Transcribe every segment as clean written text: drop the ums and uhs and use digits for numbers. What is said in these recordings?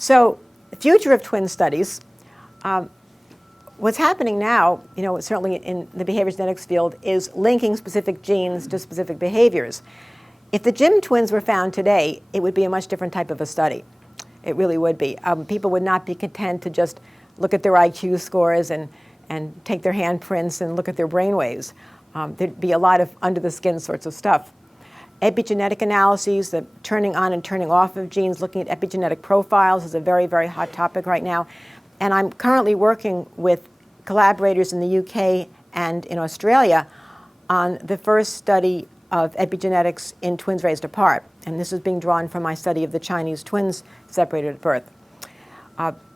So the future of twin studies, what's happening now, certainly in the behavior genetics field, is linking specific genes to specific behaviors. If the Jim twins were found today, it would be a much different type of a study. It really would be. People would not be content to just look at their IQ scores and take their handprints and look at their brain waves. There'd be a lot of under-the-skin sorts of stuff. Epigenetic analyses, the turning on and turning off of genes, looking at epigenetic profiles is a very, very hot topic right now. And I'm currently working with collaborators in the UK and in Australia on the first study of epigenetics in twins raised apart. And this is being drawn from my study of the Chinese twins separated at birth.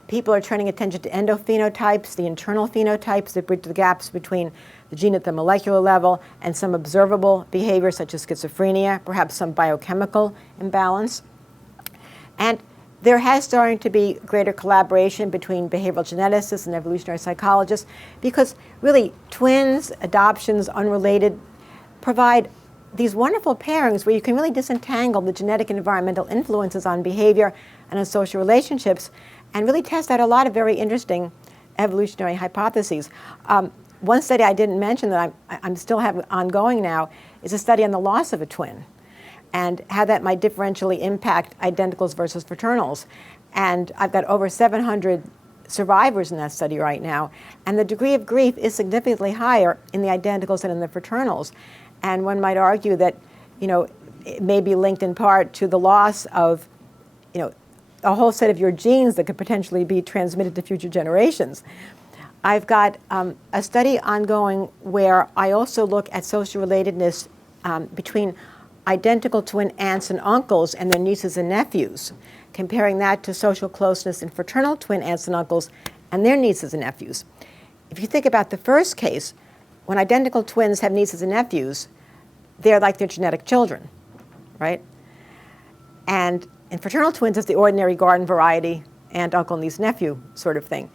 People are turning attention to endophenotypes, the internal phenotypes that bridge the gaps between the gene at the molecular level and some observable behaviors such as schizophrenia, perhaps some biochemical imbalance. And there has started to be greater collaboration between behavioral geneticists and evolutionary psychologists because really twins, adoptions, unrelated, provide these wonderful pairings where you can really disentangle the genetic and environmental influences on behavior and on social relationships and really test out a lot of very interesting evolutionary hypotheses. One study I didn't mention that I'm still having ongoing now is a study on the loss of a twin and how that might differentially impact identicals versus fraternals. And I've got over 700 survivors in that study right now, and the degree of grief is significantly higher in the identicals than in the fraternals. And one might argue that, it may be linked in part to the loss of, a whole set of your genes that could potentially be transmitted to future generations. I've got a study ongoing where I also look at social relatedness between identical twin aunts and uncles and their nieces and nephews, comparing that to social closeness in fraternal twin aunts and uncles and their nieces and nephews. If you think about the first case, when identical twins have nieces and nephews, they're like their genetic children, right? And in fraternal twins, it's the ordinary garden variety aunt, uncle, niece, nephew sort of thing.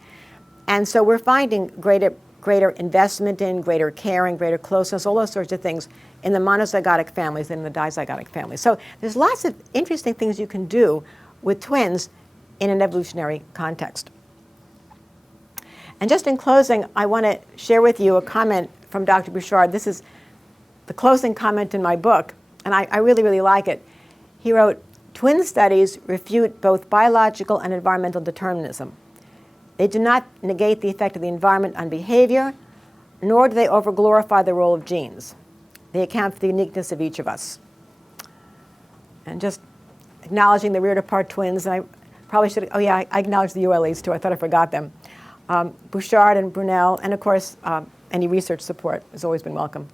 And so we're finding greater investment in, greater caring, greater closeness, all those sorts of things in the monozygotic families than in the dizygotic families. So there's lots of interesting things you can do with twins in an evolutionary context. And just in closing, I want to share with you a comment from Dr. Bouchard. This is the closing comment in my book, and I really, really like it. He wrote, "Twin studies refute both biological and environmental determinism. They do not negate the effect of the environment on behavior, nor do they overglorify the role of genes. They account for the uniqueness of each of us." And just acknowledging the reared apart twins, and I probably should, I acknowledged the ULEs too, I thought I forgot them. Bouchard and Brunel, and of course, any research support has always been welcome.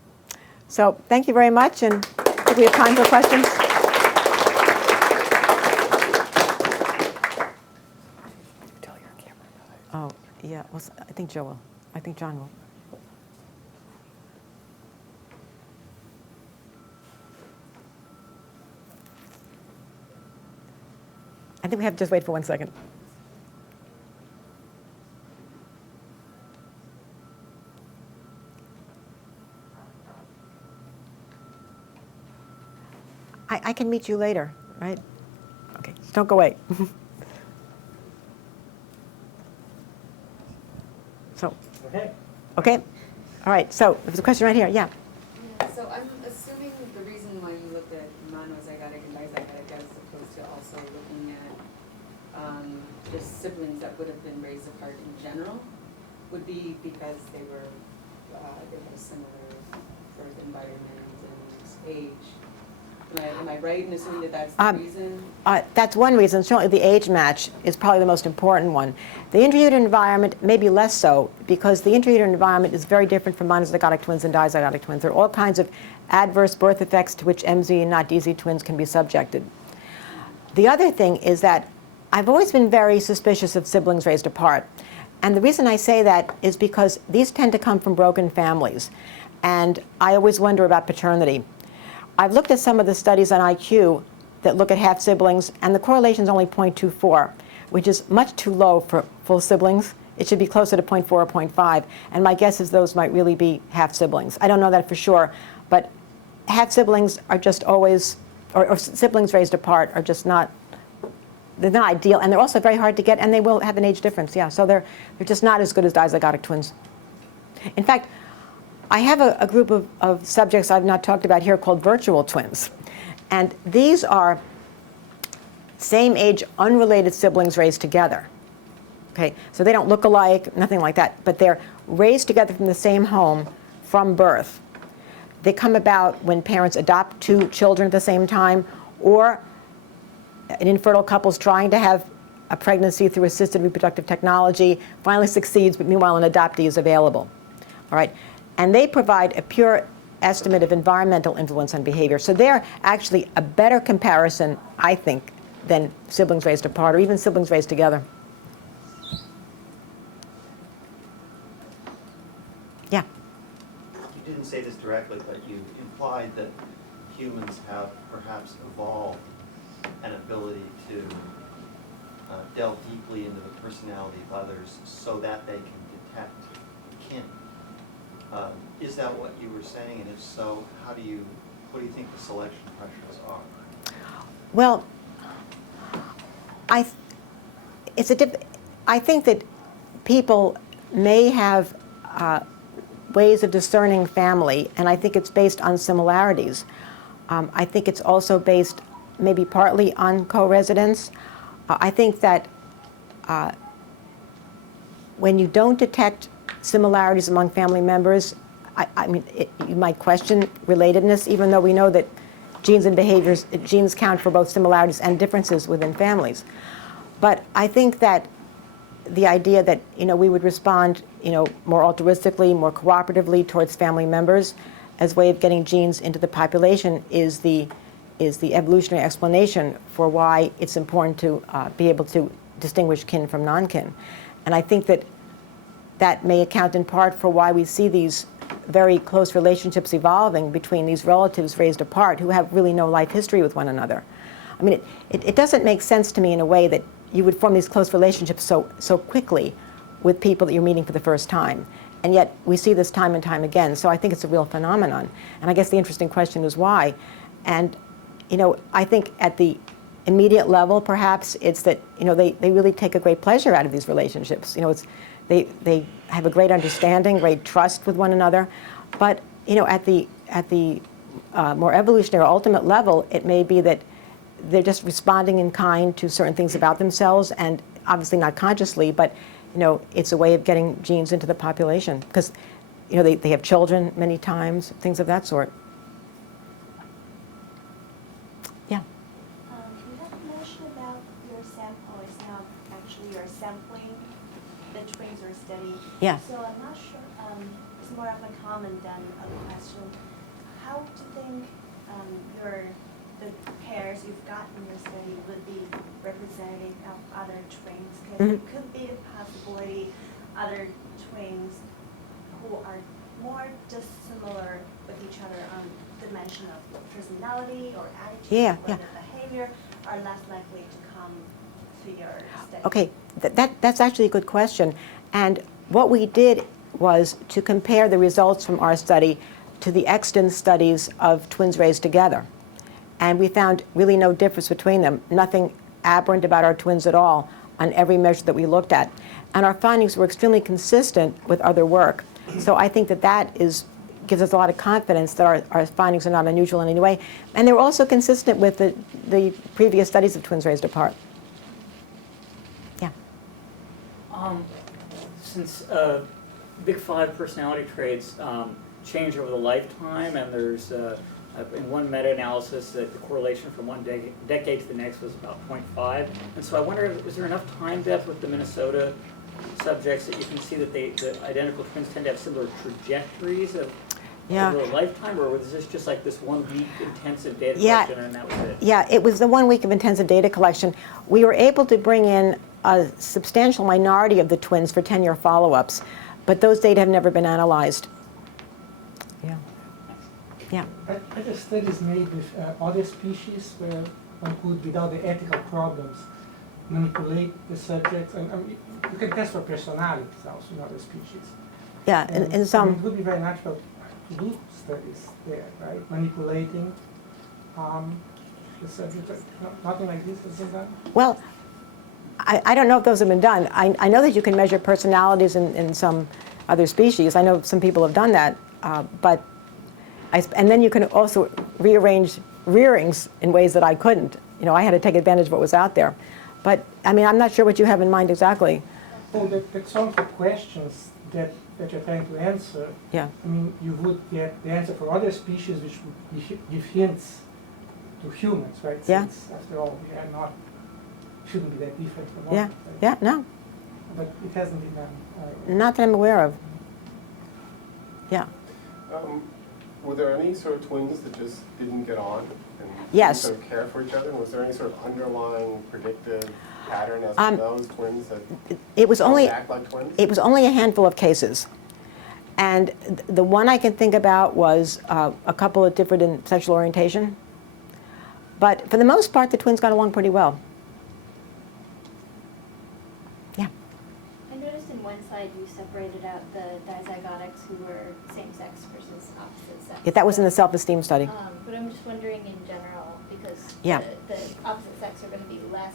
So thank you very much, and I think we have time for questions. Oh, yeah, well, I think Joe will. I think John will. I think we have to just wait for 1 second. I can meet you later, right? Okay, don't go away. So, okay, all right. So there's a question right here. Yeah. So I'm assuming the reason why you looked at monozygotic and dizygotic as opposed to also looking at just siblings that would have been raised apart in general would be because they had a similar birth environment and age. Am I right in assuming that that's the reason? That's one reason. Certainly the age match is probably the most important one. The intrauterine environment may be less so because the intrauterine environment is very different from monozygotic twins and dizygotic twins. There are all kinds of adverse birth effects to which MZ and not DZ twins can be subjected. The other thing is that I've always been very suspicious of siblings raised apart. And the reason I say that is because these tend to come from broken families. And I always wonder about paternity. I've looked at some of the studies on IQ that look at half siblings, and the correlation is only 0.24, which is much too low for full siblings. It should be closer to 0.4 or 0.5, and my guess is those might really be half siblings. I don't know that for sure, but half siblings are just always, or siblings raised apart are just not they're not ideal, and they're also very hard to get, and they will have an age difference. Yeah, so they're just not as good as dizygotic twins. In fact, I have a group of subjects I've not talked about here called virtual twins, and these are same age, unrelated siblings raised together. Okay, so they don't look alike, nothing like that, but they're raised together from the same home from birth. They come about when parents adopt two children at the same time, or an infertile couple's trying to have a pregnancy through assisted reproductive technology, finally succeeds, but meanwhile an adoptee is available. All right, and they provide a pure estimate of environmental influence on behavior. So they're actually a better comparison, I think, than siblings raised apart or even siblings raised together. Yeah. You didn't say this directly, but you implied that humans have perhaps evolved an ability to delve deeply into the personality of others so that they can detect kin. Is that what you were saying? And if so, what do you think the selection pressures are? Well, I think that people may have ways of discerning family, and I think it's based on similarities. I think it's also based maybe partly on co-residence. I think that when you don't detect similarities among family members, I mean, you might question relatedness, even though we know that genes count for both similarities and differences within families. But I think that the idea that we would respond more altruistically, more cooperatively towards family members as a way of getting genes into the population is the evolutionary explanation for why it's important to be able to distinguish kin from non-kin. And I think that may account in part for why we see these very close relationships evolving between these relatives raised apart who have really no life history with one another. I mean, it doesn't make sense to me in a way that you would form these close relationships so quickly with people that you're meeting for the first time. And yet we see this time and time again. So I think it's a real phenomenon. And I guess the interesting question is why. And I think at the immediate level, perhaps, it's that they really take a great pleasure out of these relationships. They have a great understanding, great trust with one another. But at the more evolutionary or ultimate level, it may be that they're just responding in kind to certain things about themselves, and obviously not consciously, but it's a way of getting genes into the population because they have children many times, things of that sort. Yeah. You have mentioned about your sample is not actually you're sampling the twins or study. Yeah. So I'm not sure. It's more of a comment than a question. How do you think the pairs you've got in your study would be representative of other twins? Because it could be a possibility other twins who are more dissimilar with each other on dimension of personality or attitude or the behavior are less likely to come to your study. Okay, that's actually a good question. And what we did was to compare the results from our study to the extant studies of twins raised together. And we found really no difference between them, nothing aberrant about our twins at all on every measure that we looked at. And our findings were extremely consistent with other work. So I think that gives us a lot of confidence that our findings are not unusual in any way. And they were also consistent with the previous studies of twins raised apart. Yeah. Since big five personality traits change over the lifetime, and there's in one meta-analysis that the correlation from one decade to the next was about 0.5. And so I wonder, is there enough time depth with the Minnesota subjects that you can see that the identical twins tend to have similar trajectories over a lifetime, or was this just like this 1 week intensive data collection and that was it? Yeah, it was the 1 week of intensive data collection. We were able to bring in a substantial minority of the twins for 10-year follow-ups, but those data have never been analyzed. Yeah. Yeah. Other studies made with other species where one could, without the ethical problems, manipulate the subjects. And you can test for personalities also in other species. Yeah, and some. It would be very natural to do studies there, right? Manipulating the subject. Nothing like this has been done? Well, I don't know if those have been done. I know that you can measure personalities in some other species. I know some people have done that, and then you can also rearrange rearings in ways that I couldn't. I had to take advantage of what was out there. But, I mean, I'm not sure what you have in mind exactly. Well, that's some of the questions that you're trying to answer. Yeah. I mean, you would get the answer for other species which would give hints to humans, right? Yeah. Since, after all, we are not, shouldn't be that different from Yeah, monkeys, right? yeah, no, But it hasn't been done. not that I'm aware of. Yeah. Were there any sort of twins that just didn't get on and Yes. didn't sort of care for each other? Was there any sort of underlying predictive pattern as to those twins that It was only act like twins? It was only a handful of cases. And the one I can think about was a couple of different in sexual orientation. But for the most part, the twins got along pretty well. Yeah. I noticed in one slide you separated out the dizygotics who were same-sex versus opposite sex. Yeah, that was in the self-esteem study. But I'm just wondering in general, because Yeah. the opposite sex are going to be less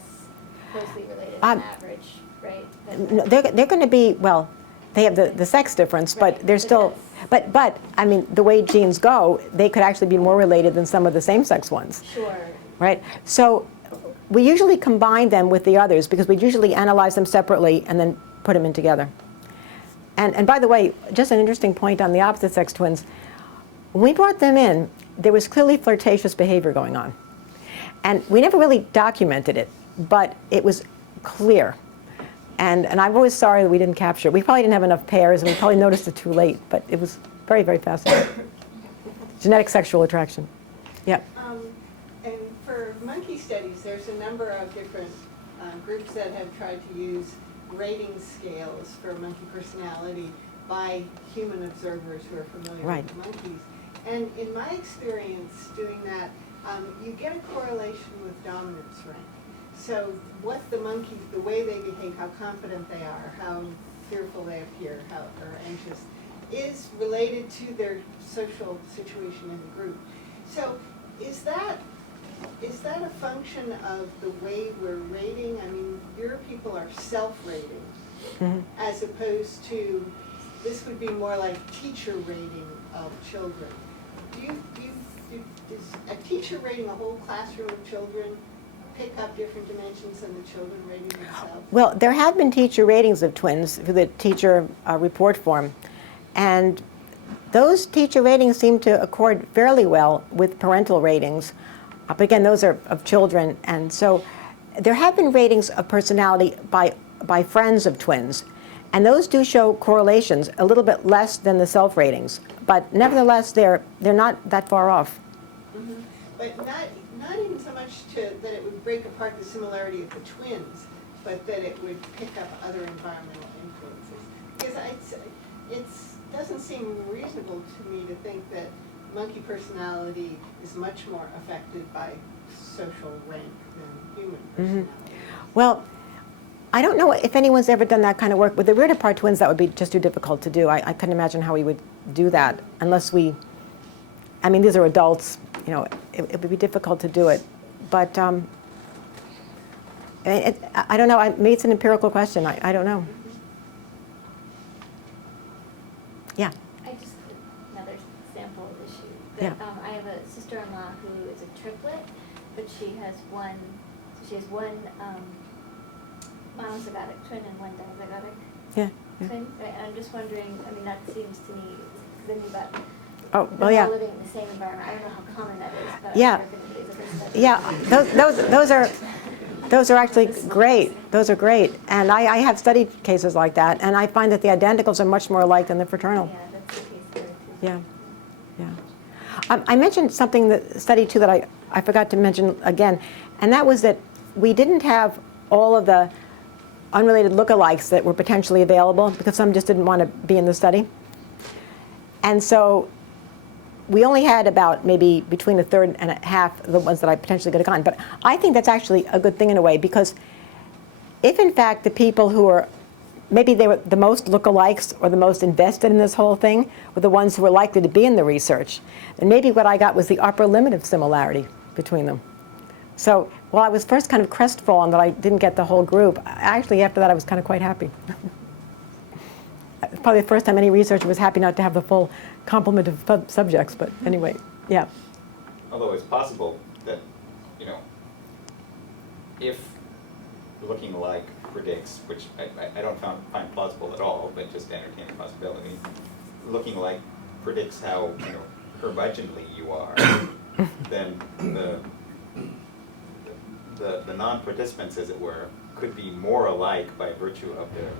closely related Um, on average, right? than- No, they're going to be, well, they have the sex difference, but Right, they're but still, but, I mean, the way genes go, they could actually be more related than some of the same-sex ones, Sure. right? So we usually combine them with the others because we usually analyze them separately and then put them in together. And by the way, just an interesting point on the opposite-sex twins, when we brought them in, there was clearly flirtatious behavior going on. And we never really documented it, but it was clear. And I'm always sorry that we didn't capture it. We probably didn't have enough pairs, and we probably noticed it too late, but it was very, very fascinating. Genetic sexual attraction. Yeah. And for monkey studies, there's a number of different groups that have tried to use rating scales for monkey personality by human observers who are familiar Right. with monkeys. And in my experience doing that, you get a correlation with dominance rank. So what the monkeys, the way they behave, how confident they are, how fearful they appear, or anxious, is related to their social situation in the group. So is that a function of the way we're rating? I mean, your people are self-rating, as opposed to, this would be more like teacher rating of children. Is a teacher rating a whole classroom of children pick up different dimensions than the children rating themselves? Well, there have been teacher ratings of twins through the teacher report form. And those teacher ratings seem to accord fairly well with parental ratings. But again, those are of children. And so there have been ratings of personality by friends of twins. And those do show correlations, a little bit less than the self-ratings. But nevertheless, they're not that far off. Mm-hmm. But not even so much that it would break apart the similarity of the twins, but that it would pick up other environmental influences. Because it doesn't seem reasonable to me to think that monkey personality is much more affected by social rank than human personality. Well, I don't know if anyone's ever done that kind of work. With the reared apart twins, that would be just too difficult to do. I couldn't imagine how we would do that unless we, I mean, these are adults, it would be difficult to do it. But I don't know, maybe it's an empirical question, I don't know. Yeah. I just, another sample issue. Yeah. I have a sister-in-law who is a triplet, but she has one monozygotic twin and one dizygotic Yeah. twin. Right? And I'm just wondering, I mean, that seems to me, then you've got Oh, well, them yeah. all living in the same environment. I don't know how common that is, but Yeah. I've heard that these other studies. Yeah, those are actually great. Those are great. And I have studied cases like that, and I find that the identicals are much more alike than the fraternal. Yeah, that's the case there too. Yeah, yeah. I mentioned something that study too that I forgot to mention again, and that was that we didn't have all of the unrelated lookalikes that were potentially available because some just didn't want to be in the study. And so we only had about maybe between a third and a half of the ones that I potentially could have gotten. But I think that's actually a good thing in a way, because if in fact the people who are, maybe they were the most lookalikes or the most invested in this whole thing were the ones who were likely to be in the research, then maybe what I got was the upper limit of similarity between them. So Well, I was first kind of crestfallen that I didn't get the whole group. Actually, after that, I was kind of quite happy. Probably the first time any researcher was happy not to have the full complement of subjects, but anyway, yeah. Although it's possible that, if looking like predicts, which I don't find plausible at all, but just entertain the possibility, looking like predicts how, curmudgeonly you are, then the non-participants, as it were, could be more alike by virtue of their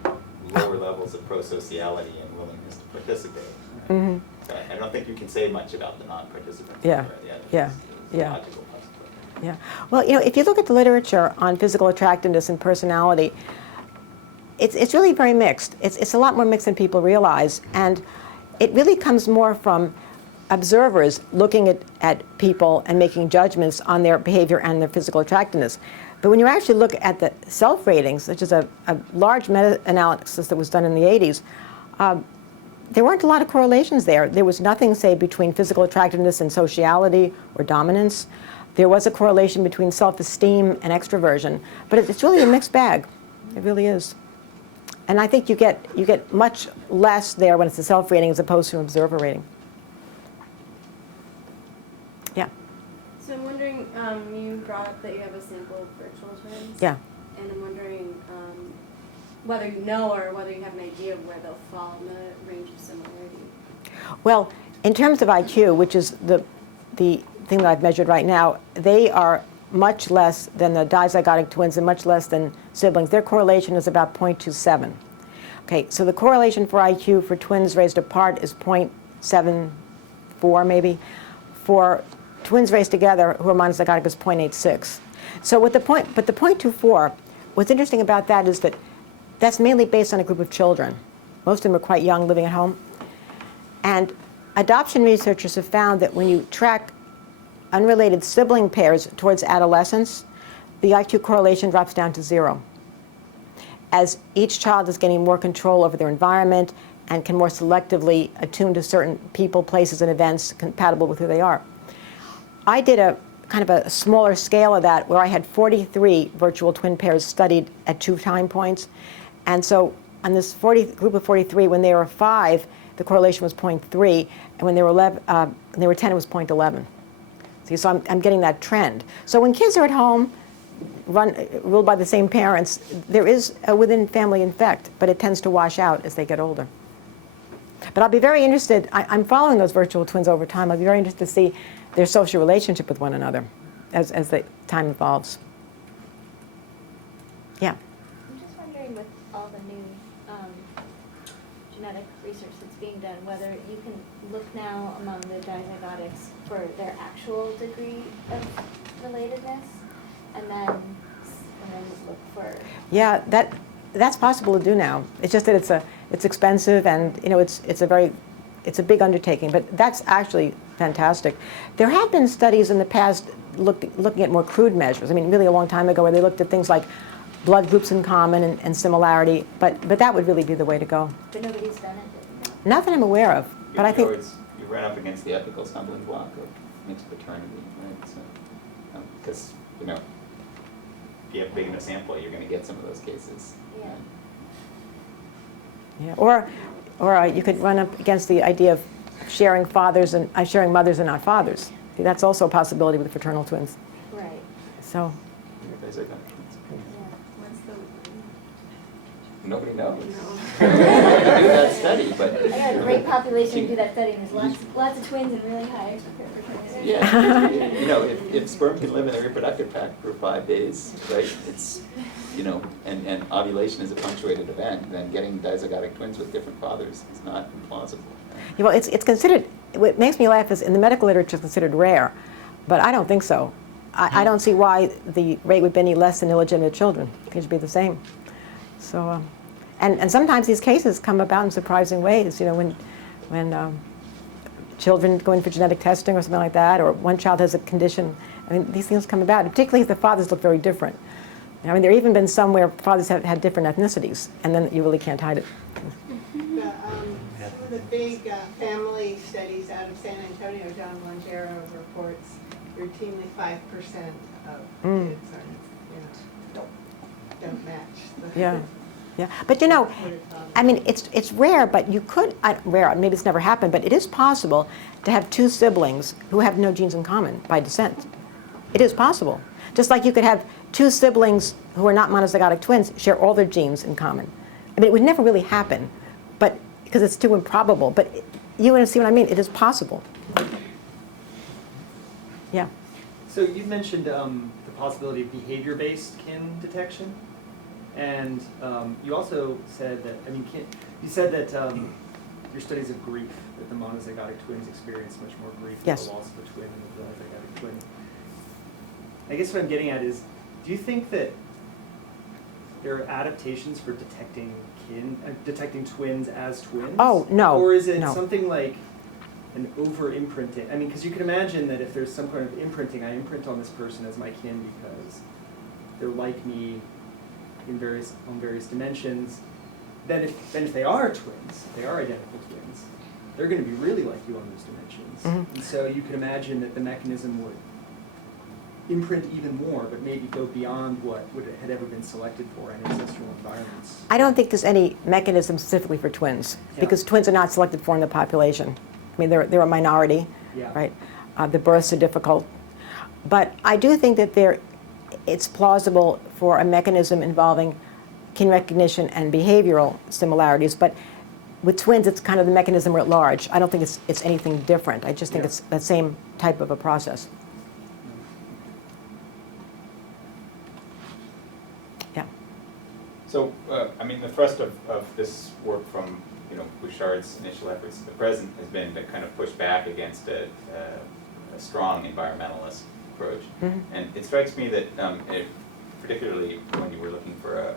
lower levels of prosociality and willingness to participate. Mm-hmm. So I don't think you can say much about the non-participants. Yeah. Yeah. Yeah. Logical possibility. Yeah. Well, if you look at the literature on physical attractiveness and personality, it's really very mixed. It's a lot more mixed than people realize, and it really comes more from observers looking at people and making judgments on their behavior and their physical attractiveness. But when you actually look at the self-ratings, which is a large meta-analysis that was done in the 80s, there weren't a lot of correlations there. There was nothing, say, between physical attractiveness and sociality or dominance. There was a correlation between self-esteem and extroversion, but it's really a mixed bag. It really is. And I think you get much less there when it's a self-rating as opposed to an observer rating. Yeah. So I'm wondering, you brought up that you have a sample of virtual twins. Yeah. And I'm wondering whether you know or whether you have an idea of where they'll fall in the range of similarity. Well, in terms of IQ, which is the thing that I've measured right now, they are much less than the dizygotic twins and much less than siblings. Their correlation is about 0.27. Okay, so the correlation for IQ for twins raised apart is 0.74 maybe. For twins raised together who are monozygotic is 0.86. So with the 0.24, what's interesting about that is that that's mainly based on a group of children. Most of them are quite young, living at home. And adoption researchers have found that when you track unrelated sibling pairs towards adolescence, the IQ correlation drops down to 0. As each child is getting more control over their environment and can more selectively attune to certain people, places, and events compatible with who they are. I did a kind of a smaller scale of that where I had 43 virtual twin pairs studied at 2 time points. And so on this group of 43, when they were 5, the correlation was 0.3, and when they were 10, it was 0.11. See, so I'm getting that trend. So when kids are at home, ruled by the same parents, there is a within-family effect, but it tends to wash out as they get older. But I'll be very interested. I'm following those virtual twins over time. I'll be very interested to see their social relationship with one another as the time evolves. Yeah. I'm just wondering, with all the new genetic research that's being done, whether you can look now among the dizygotics for their actual degree of relatedness, and then look for. Yeah, that's possible to do now. It's just that it's expensive, and it's a big undertaking. But that's actually fantastic. There have been studies in the past looking at more crude measures. I mean, really a long time ago, where they looked at things like blood groups in common and similarity. But that would really be the way to go. But nobody's done it. Not that I'm aware of. But I think you ran up against the ethical stumbling block of mixed paternity, right? So, because if you have big enough sample, you're going to get some of those cases. Yeah. Yeah. Or you could run up against the idea of sharing sharing mothers and not fathers. See, that's also a possibility with fraternal twins. Right. So. What's the? Nobody knows. No. Do that study, but I got a great population to do that study, and there's lots of twins and really high fraternity. yeah, if sperm can live in the reproductive tract for 5 days, right? It's and ovulation is a punctuated event, then getting dizygotic twins with different fathers is not implausible. Yeah, well, it's considered. What makes me laugh is in the medical literature it's considered rare, but I don't think so. I don't see why the rate would be any less than illegitimate children. It should be the same. So, and sometimes these cases come about in surprising ways. When children go in for genetic testing or something like that, or one child has a condition. I mean, these things come about, particularly if the fathers look very different. I mean, there have even been some where fathers have had different ethnicities, and then you really can't hide it. Some of the big family studies out of San Antonio, John Longero reports routinely 5% of Mm. kids are, don't match the. Yeah, yeah. But you know, I mean, it's rare, but you could, rare, maybe it's never happened, but it is possible to have two siblings who have no genes in common by descent. It is possible. Just like you could have two siblings who are not monozygotic twins share all their genes in common. I mean, it would never really happen, but because it's too improbable. But you see what I mean? It is possible. Yeah. So you mentioned the possibility of behavior-based kin detection, and you also said that, you said that your studies of grief, that the monozygotic twins experience much more grief with Yes. the loss of a twin than the dizygotic twin. I guess what I'm getting at is, do you think that there are adaptations for detecting twins as twins? Oh, no. Or is it no. something like an over-imprinting? I mean, because you can imagine that if there's some kind of imprinting, I imprint on this person as my kin because they're like me on various dimensions. Then if they are twins, they are identical twins, they're going to be really like you on those dimensions. Mm-hmm. And so you can imagine that the mechanism would imprint even more, but maybe go beyond what had ever been selected for in ancestral environments. I don't think there's any mechanism specifically for twins, because twins are not selected for in the population. I mean, they're a minority, Yeah. right? The births are difficult. But I do think that it's plausible for a mechanism involving kin recognition and behavioral similarities. But with twins, it's kind of the mechanism writ large. I don't think it's anything different. I just think it's the same type of a process. Yeah. So, the thrust of this work from, Bouchard's initial efforts to the present has been to kind of push back against a strong environmentalist approach. Mm-hmm. And it strikes me that, particularly when you were looking for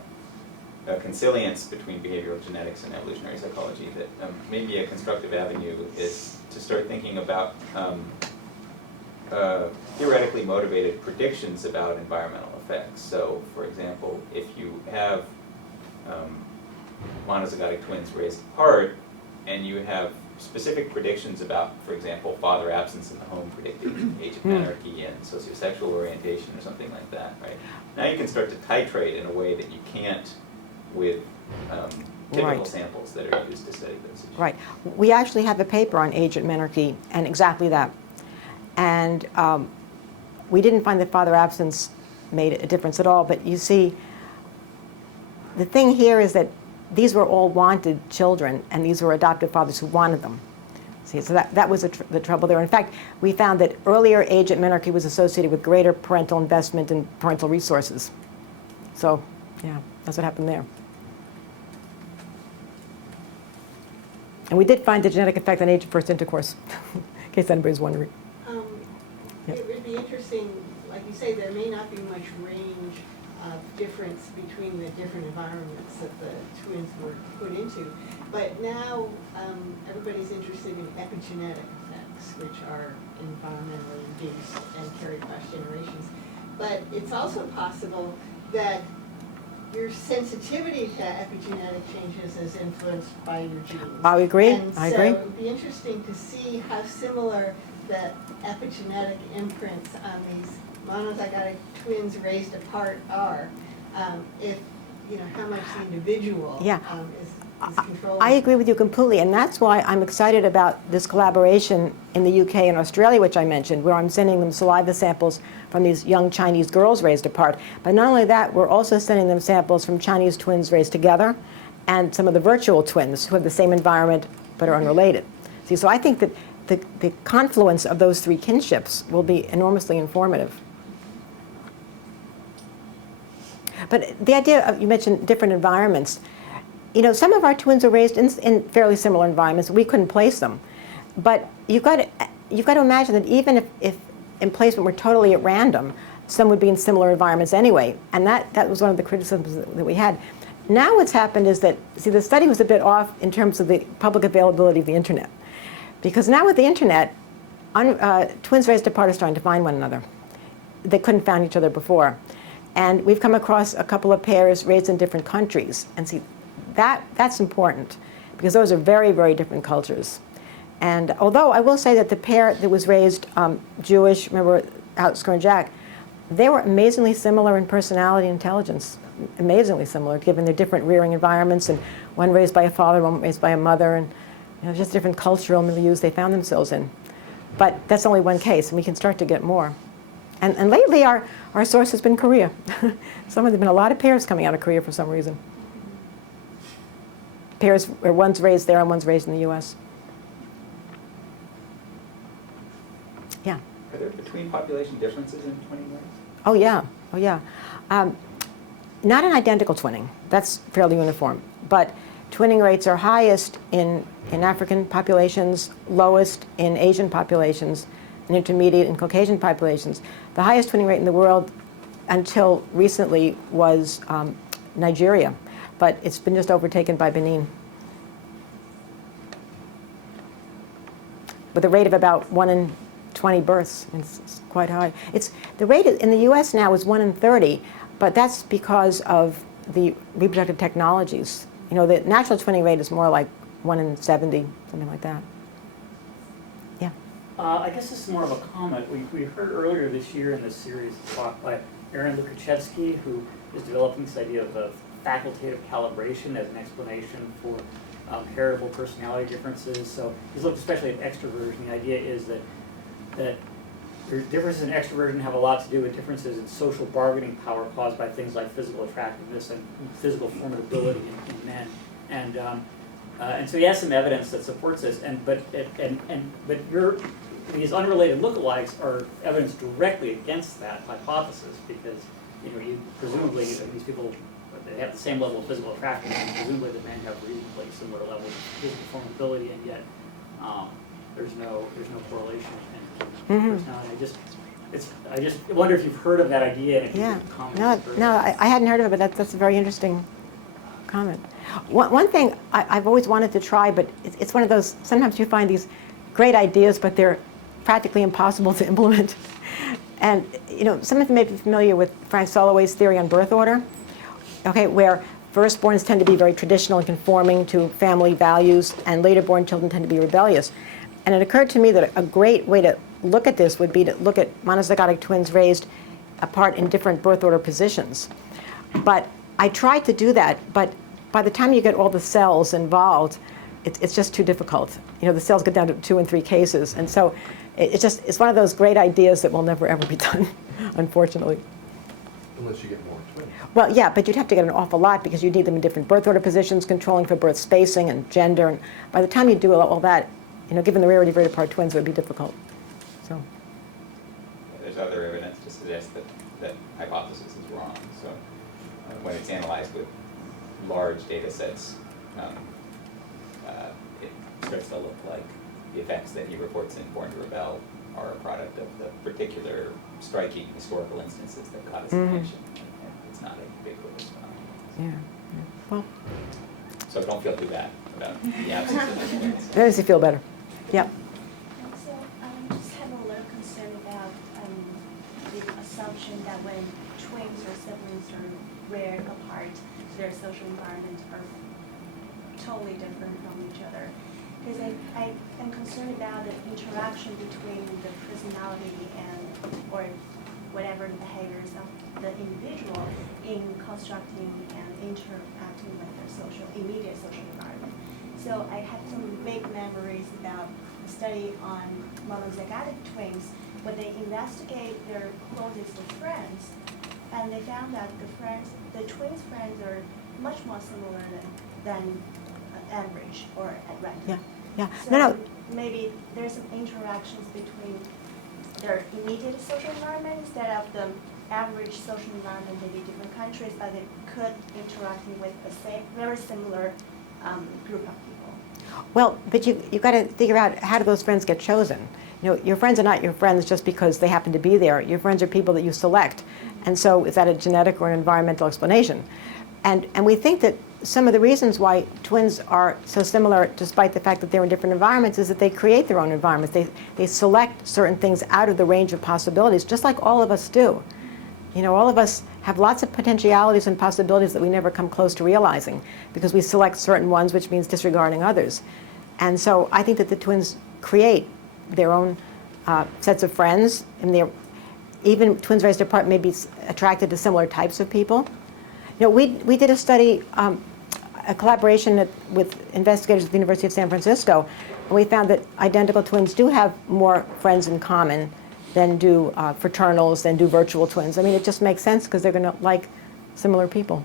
a consilience between behavioral genetics and evolutionary psychology, that maybe a constructive avenue is to start thinking about theoretically motivated predictions about environmental effects. So, for example, if you have monozygotic twins raised apart, and you have specific predictions about, for example, father absence in the home predicting age of menarche and sociosexual orientation or something like that, right? Now you can start to titrate in a way that you can't with typical Right. samples that are used to study those issues. Right. We actually have a paper on age at menarche and exactly that. And we didn't find that father absence made a difference at all. But you see, the thing here is that these were all wanted children, and these were adoptive fathers who wanted them. See, so that was the trouble there. In fact, we found that earlier age at menarche was associated with greater parental investment in parental resources. So, yeah, that's what happened there. And we did find the genetic effect on age of first intercourse, in case anybody's wondering. Yeah. It would be interesting, like you say, there may not be much range of difference between the different environments that the twins were put into. But now everybody's interested in epigenetic effects, which are environmentally induced and carried across generations. But it's also possible that your sensitivity to epigenetic changes is influenced by your genes. I agree. And I so agree. it would be interesting to see how similar the epigenetic imprints on these monozygotic twins raised apart are, if, how much the individual Yeah. is controlling. I agree with you completely, and that's why I'm excited about this collaboration in the UK and Australia, which I mentioned, where I'm sending them saliva samples from these young Chinese girls raised apart. But not only that, we're also sending them samples from Chinese twins raised together and some of the virtual twins who have the same environment but are unrelated. See, so I think that the confluence of those three kinships will be enormously informative. But the idea of, you mentioned different environments. Some of our twins are raised in fairly similar environments. We couldn't place them. But you've got to imagine that even if in placement were totally at random, some would be in similar environments anyway. And that was one of the criticisms that we had. Now what's happened is that, see, the study was a bit off in terms of the public availability of the internet. Because now with the internet, twins raised apart are starting to find one another. They couldn't find each other before. And we've come across a couple of pairs raised in different countries. And see, that's important, because those are very, very different cultures. And although I will say that the pair that was raised Jewish, remember Alex and Jack, they were amazingly similar in personality and intelligence, amazingly similar, given their different rearing environments, and one raised by a father, one raised by a mother, and just different cultural milieus they found themselves in. But that's only one case, and we can start to get more. And lately, our source has been Korea. There have been a lot of pairs coming out of Korea for some reason. Pairs where one's raised there and one's raised in the U.S. Yeah. Are there between population differences in twinning rates? Oh yeah. Oh yeah. Not in identical twinning. That's fairly uniform. But twinning rates are highest in African populations, lowest in Asian populations, and intermediate in Caucasian populations. The highest twinning rate in the world until recently was Nigeria, but it's been just overtaken by Benin, with a rate of about 1 in 20 births. It's quite high. The rate in the U.S. now is 1 in 30, but that's because of the reproductive technologies. The natural twinning rate is more like 1 in 70, something like that. Yeah. I guess this is more of a comment. We heard earlier this year in this series a talk by Aaron Lukashevsky, who is developing this idea of facultative calibration as an explanation for heritable personality differences. So he's looked especially at extroversion. The idea is that differences in extroversion have a lot to do with differences in social bargaining power caused by things like physical attractiveness and physical formidability in men. And so he has some evidence that supports this. But these unrelated lookalikes are evidence directly against that hypothesis, because you presumably these people, they have the same level of physical attractiveness, and presumably the men have reasonably similar levels of physical formidability, and yet there's no correlation in personality. I just wonder if you've heard of that idea and if you could comment. No, I hadn't heard of it, but that's a very interesting comment. One thing I've always wanted to try, but it's one of those, sometimes you find these great ideas, but they're practically impossible to implement. And some of you may be familiar with Frank Soloway's theory on birth order, okay, where firstborns tend to be very traditional and conforming to family values, and later born children tend to be rebellious. And it occurred to me that a great way to look at this would be to look at monozygotic twins raised apart in different birth order positions. But I tried to do that, but by the time you get all the cells involved, it's just too difficult. The cells get down to 2 and 3 cases, and so it's one of those great ideas that will never ever be done, unfortunately. Unless you get more twins. Well, yeah, but you'd have to get an awful lot because you'd need them in different birth order positions, controlling for birth spacing and gender, and by the time you do all that, given the rarity of rate apart twins, it would be difficult. So. There's other evidence to suggest that hypothesis is wrong. So when it's analyzed with large data sets, it starts to look like the effects that he reports in Born to Rebel are a product of the particular striking historical instances that caught his attention. And it's not a big phenomenon. Yeah. Well. So don't feel too bad about the absence of the twins. That makes you feel better. Yeah. So just have a little concern about the assumption that when twins or siblings are reared apart, their social environments are totally different from each other. Because I am concerned about the interaction between the personality or whatever the behaviors of the individual in constructing and interacting with their immediate social environment. So I had some vague memories about a study on monozygotic twins when they investigate their closest friends, and they found that the twins' friends are much more similar than average or at random. Yeah. So No. maybe there's some interactions between their immediate social environment instead of the average social environment, maybe different countries, but they could interacting with the same, very similar group of people. Well, but you've got to figure out, how do those friends get chosen? Your friends are not your friends just because they happen to be there. Your friends are people that you select. And so is that a genetic or an environmental explanation? And we think that some of the reasons why twins are so similar, despite the fact that they're in different environments, is that they create their own environments. They select certain things out of the range of possibilities, just like all of us do. All of us have lots of potentialities and possibilities that we never come close to realizing because we select certain ones, which means disregarding others. And so I think that the twins create their own sets of friends, and even twins raised apart may be attracted to similar types of people. You know, we did a study, a collaboration with investigators at the University of San Francisco, and we found that identical twins do have more friends in common than do fraternals, than do virtual twins. I mean, it just makes sense because they're going to like similar people.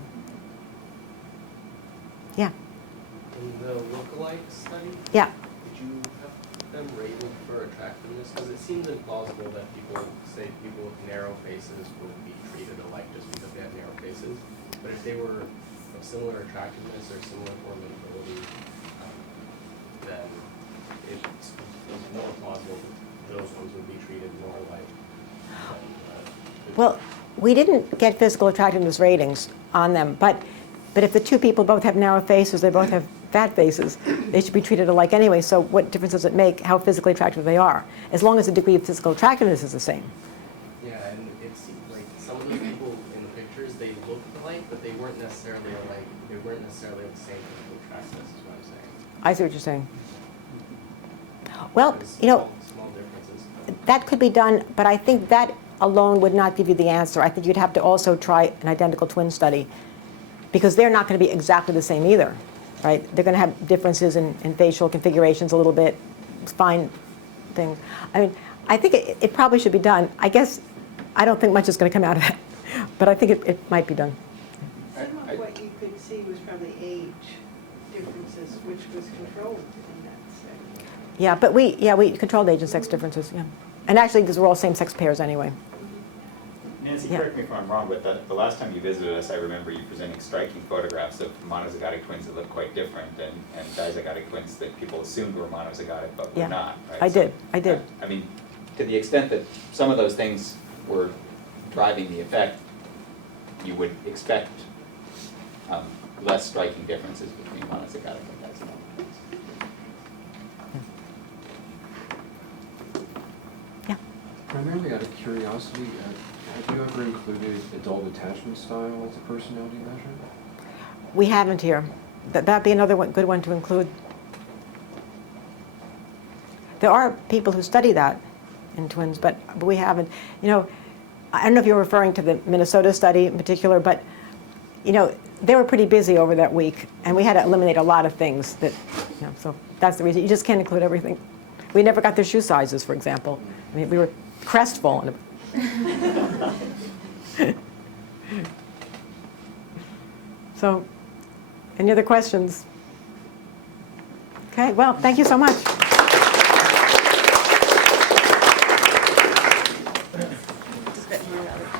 Yeah. In the lookalike study, Yeah. did you have them rated for attractiveness? Because it seems implausible that people say people with narrow faces will be treated alike just because they have narrow faces. But if they were of similar attractiveness or similar form of ability, then it's more plausible that those ones would be treated more like. Well, we didn't get physical attractiveness ratings on them, but if the two people both have narrow faces, they both have fat faces, they should be treated alike anyway. So what difference does it make how physically attractive they are, as long as the degree of physical attractiveness is the same? Yeah, and it seemed like some of those people in the pictures, they looked alike, but they weren't necessarily alike. They weren't necessarily of the same physical attractiveness, is what I'm saying. I see what you're saying. Well, There's you know, small differences. that could be done, but I think that alone would not give you the answer. I think you'd have to also try an identical twin study, because they're not going to be exactly the same either, right? They're going to have differences in facial configurations a little bit, spine things. I mean, I think it probably should be done. I guess I don't think much is going to come out of that, but I think it might be done. Some of what you could see was from the age differences, which was controlled in that study. Yeah, but we controlled age and sex differences, yeah. And actually, these were all same-sex pairs anyway. Nancy, Yeah. correct me if I'm wrong, but the last time you visited us, I remember you presenting striking photographs of monozygotic twins that looked quite different and dizygotic twins that people assumed were monozygotic but were Yeah, not, right? I did. I mean, to the extent that some of those things were driving the effect, you would expect less striking differences between monozygotic and dizygotic twins. Yeah. Primarily out of curiosity, have you ever included adult attachment style as a personality measure? We haven't here. That'd be another good one to include. There are people who study that in twins, but we haven't. You know, I don't know if you're referring to the Minnesota study in particular, but you know, they were pretty busy over that week, and we had to eliminate a lot of things that, you know, so that's the reason. You just can't include everything. We never got their shoe sizes, for example. I mean, we were crestfallen. So, any other questions? Okay, well, thank you so much.